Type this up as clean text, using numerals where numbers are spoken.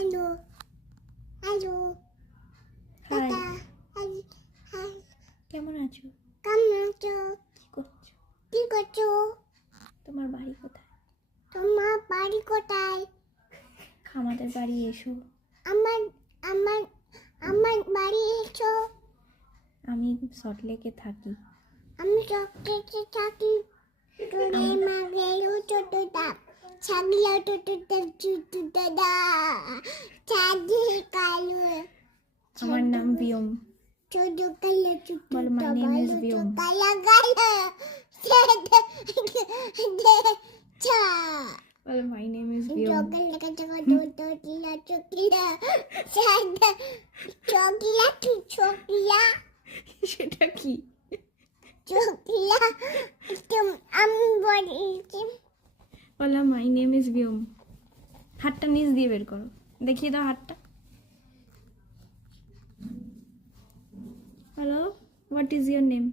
Hello hello hi, tata high high কেমন আছো? কেমন আছো? কি করছো? কি করছো? তোমার বাড়ি কোথায়? তোমার বাড়ি কোথায়? আমাদের বাড়ি এসো। আমার আমার আমার বাড়ি এসো। আমি সল্টলেকে থাকি। আমি চকলেটে থাকি। তোরে মাগে ছোটটা ছাগলা ছোটটা ছোটটা ছাগি কালো আমার নাম বিয়ম। ছোট কালো বলো, ছোটটা my name is ভালো Vyom. কালা কালো ছা বলো, my name is বিয়ম। Chocolate chocolate chocolate chocolate chocolate chocolate সেটা কি? চকলেট আমি বলেছি বলো, my name is বিয়ম। হাতটা নিচ দিয়ে বের করো, দেখিয়ে দাও হাতটা। Hello, what is your name?